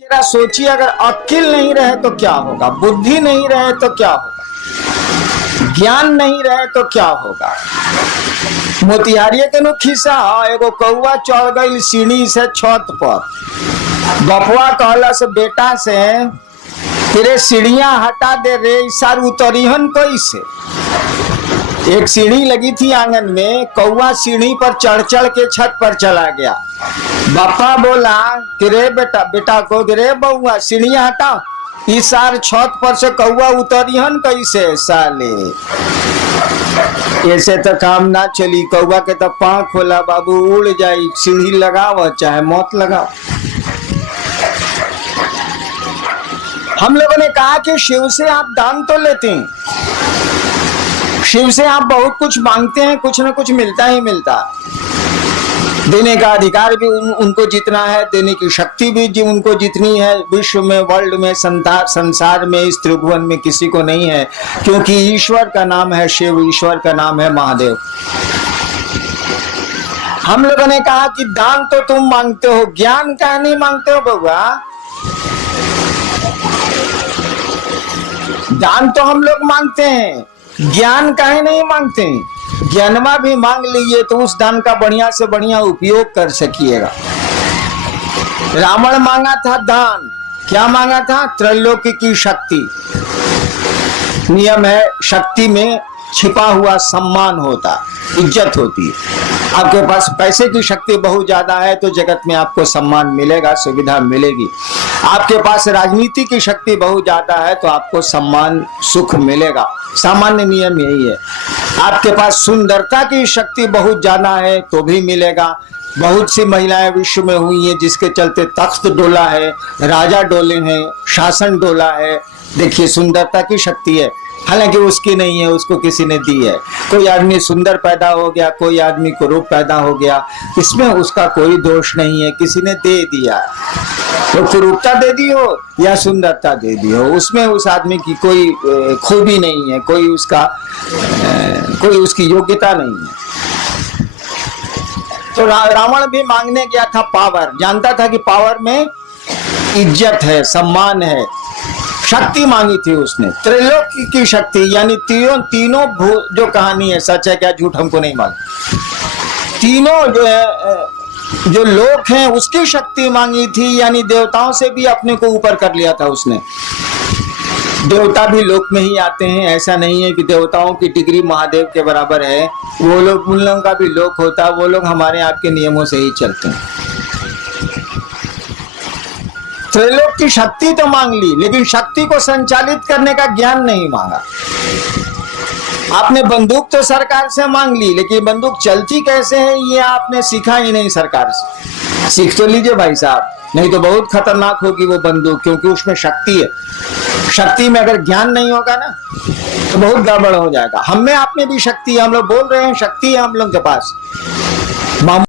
जरा सोचिए, अगर अक्ल नहीं रहे तो क्या होगा, बुद्धि नहीं रहे तो क्या होगा, ज्ञान नहीं रहे तो क्या होगा। मोतिहारिये के नु खिस्सा एगो कौआ चढ़ गई सीढ़ी से छत पर। बपुआ कहला से बेटा से तेरे सीढ़ियां हटा दे रे, सार उतरिहन कैसे। एक सीढ़ी लगी थी आंगन में, कौआ सीढ़ी पर चढ़ चढ़ के छत पर चला गया। बापा बोला कि रे बेटा, बेटा को रे बउआ सीढ़ियां हटा, इस सार छत पर से कौआ उतरिहन कैसे साले। ऐसे तो काम ना चली, कौआ के तो पाँव खोला बाबू उड़ जाई, सीढ़ी लगाओ चाहे मौत लगाओ। हम लोगों ने कहा कि शिव से आप दान तो लेते हैं, शिव से आप बहुत कुछ मांगते हैं, कुछ ना कुछ मिलता ही मिलता। देने का अधिकार भी उनको जितना है, देने की शक्ति भी उनको जितनी है, विश्व में, वर्ल्ड में, संसार में, इस त्रिभुवन में किसी को नहीं है, क्योंकि ईश्वर का नाम है शिव, ईश्वर का नाम है महादेव। हम लोगों ने कहा कि दान तो तुम मांगते हो, ज्ञान का नहीं मांगते हो बउआ। दान तो हम लोग मांगते हैं, ज्ञान काहे नहीं मांगते। ज्ञानमा भी मांग लीजिए तो उस दान का बढ़िया से बढ़िया उपयोग कर सकिएगा। रावण मांगा था दान, क्या मांगा था? त्रैलोक्य की शक्ति। नियम है, शक्ति में छिपा हुआ सम्मान होता, इज्जत होती है। आपके पास पैसे की शक्ति बहुत ज्यादा है तो जगत में आपको सम्मान मिलेगा, सुविधा मिलेगी। आपके पास राजनीति की शक्ति बहुत ज्यादा है तो आपको सम्मान, सुख मिलेगा। सामान्य नियम यही है। आपके पास सुंदरता की शक्ति बहुत ज्यादा है तो भी मिलेगा। बहुत सी महिलाएं विश्व में हुई हैं जिसके चलते तख्त डोला है, राजा डोले हैं, शासन डोला है। देखिए, सुंदरता की शक्ति है, हालांकि उसकी नहीं है, उसको किसी ने दी है। कोई आदमी सुंदर पैदा हो गया, कोई आदमी कुरूप पैदा हो गया, इसमें उसका कोई दोष नहीं है, किसी ने दे दिया। तो कुरूपता दे दी हो या सुंदरता दे दी हो, उसमें उस आदमी की कोई खूबी नहीं है, कोई उसकी योग्यता नहीं है। तो रावण भी मांगने गया था पावर, जानता था कि पावर में इज्जत है, सम्मान है। शक्ति मांगी थी उसने, त्रैलोक्य की शक्ति, यानी तीनों जो कहानी है सच है क्या झूठ हमको नहीं मालूम। तीनों जो है, जो लोक हैं उसकी शक्ति मांगी थी, यानी देवताओं से भी अपने को ऊपर कर लिया था उसने। देवता भी लोक में ही आते हैं, ऐसा नहीं है कि देवताओं की डिग्री महादेव के बराबर है। वो लोग, उन लोगों का भी लोक होता है, वो लोग हमारे आपके नियमों से ही चलते हैं। त्रैलोक की शक्ति तो मांग ली, लेकिन शक्ति को संचालित करने का ज्ञान नहीं मांगा। आपने बंदूक तो सरकार से मांग ली, लेकिन बंदूक चलती कैसे है ये आपने सीखा ही नहीं सरकार से। सीख तो लीजिए भाई साहब, नहीं तो बहुत खतरनाक होगी वो बंदूक, क्योंकि उसमें शक्ति है। शक्ति में अगर ज्ञान नहीं होगा ना तो बहुत गड़बड़ हो जाएगा। हम में आप में भी शक्ति है, हम लोग बोल रहे हैं शक्ति है हम लोग के पास।